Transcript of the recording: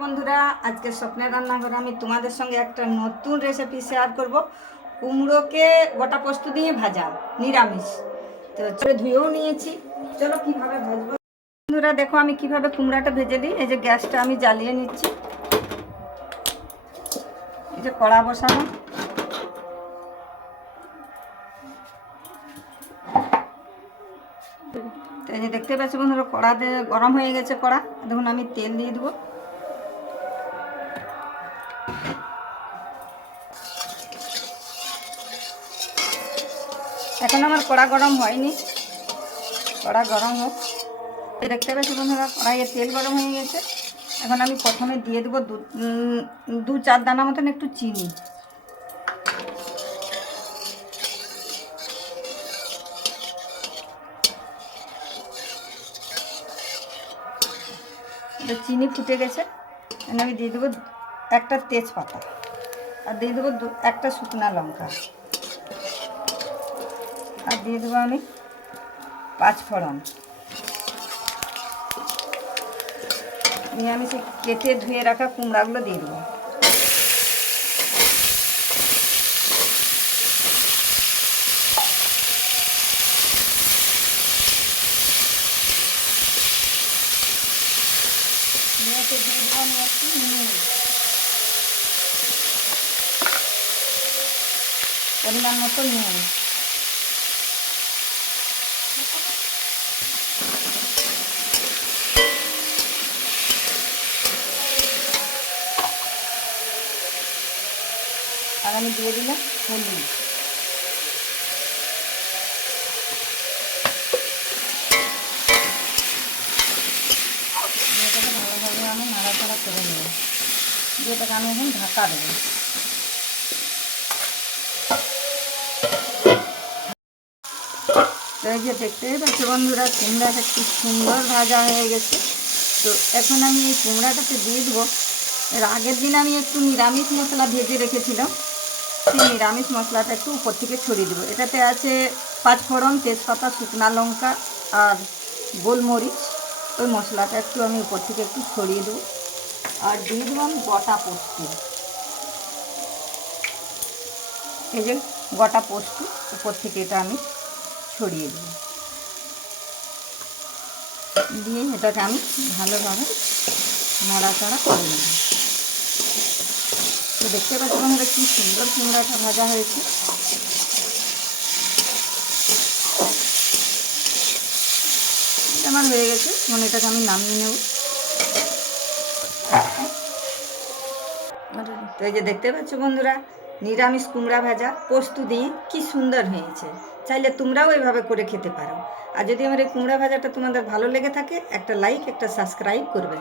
বন্ধুরা, আজকে স্বপ্নের রান্নাঘরে আমি তোমাদের সঙ্গে একটা নতুন রেসিপি শেয়ার করব। কুমড়োকে গোটা পোস্ত দিয়ে ভাজা, নিরামিষ। তো চলো, ধুয়েও নিয়েছি। চলো কিভাবে ভাজবো বন্ধুরা, দেখো আমি কিভাবে কুমড়াটা ভেজে দিই। এই যে গ্যাসটা আমি জ্বালিয়ে নিচ্ছি, এই যে কড়া বসানো। তো এই যে দেখতে পাচ্ছি বন্ধুরা, কড়াতে গরম হয়ে গেছে কড়া। দেখুন আমি তেল দিয়ে দেবো। এখন আমার কড়া গরম হয়নি, কড়া গরম হোক। দেখতে পাচ্ছি বন্ধুরা, কড়াইয়ে তেল গরম হয়ে গেছে। এখন আমি প্রথমে দিয়ে দেবো দু চার দানা মতন একটু চিনি। চিনি ফুটে গেছে। আমি দিয়ে দেবো একটা তেজপাতা, আর দিয়ে দেবো একটা শুকনো লঙ্কা, আর দিয়ে দেবো আমি 5 ফোড়ন। দিয়ে আমি সেই কেটে ধুয়ে রাখা কুমড়াগুলো দিয়ে দেবো। দিয়ে দেবো আমি একটু নুন, পরিমাণ মতো নুন। আর আমি দিয়ে দিলাম হলুদ। এটাকে ভালোভাবে আমি নাড়াচাড়া করে নেব। যেটাকে আমি এখন ঢাকা দেবো। তো এই যে দেখতেই পাচ্ছি বন্ধুরা, কুমড়াটা খুব সুন্দর ভাজা হয়ে গেছে। তো এখন আমি এই কুমড়াটাকে দিয়ে দেবো। এর আগের দিন আমি একটু নিরামিষ মশলা ভেজে রেখেছিলাম, সেই নিরামিষ মশলাটা একটু উপর থেকে ছড়িয়ে দেবো। এটাতে আছে 5 ফোড়ন, তেজপাতা, শুকনো লঙ্কা আর গোলমরিচ। ওই মশলাটা একটু আমি উপর থেকে একটু ছড়িয়ে দেবো। আর দিয়ে দেবো আমি গোটা পোস্ত। এই যে গোটা পোস্ত উপর থেকে এটা আমি ছড়িয়ে দেবো। দিয়ে এটাকে আমি ভালোভাবে নাড়াচাড়া করে নেব। তো দেখতে পাচ্ছি বন্ধুরা, কী সুন্দর কুমড়াটা ভাজা হয়েছে। আমার হয়ে গেছে, মানে এটাকে আমি নামিয়ে নেব। তো এই যে দেখতে পাচ্ছ বন্ধুরা, নিরামিষ কুমড়া ভাজা পোস্ত দিয়ে কি সুন্দর হয়েছে। চাইলে তোমরাও এভাবে করে খেতে পারো। আর যদি আমার এই কুমড়া ভাজাটা তোমাদের ভালো লেগে থাকে, একটা লাইক, একটা সাবস্ক্রাইব করবে।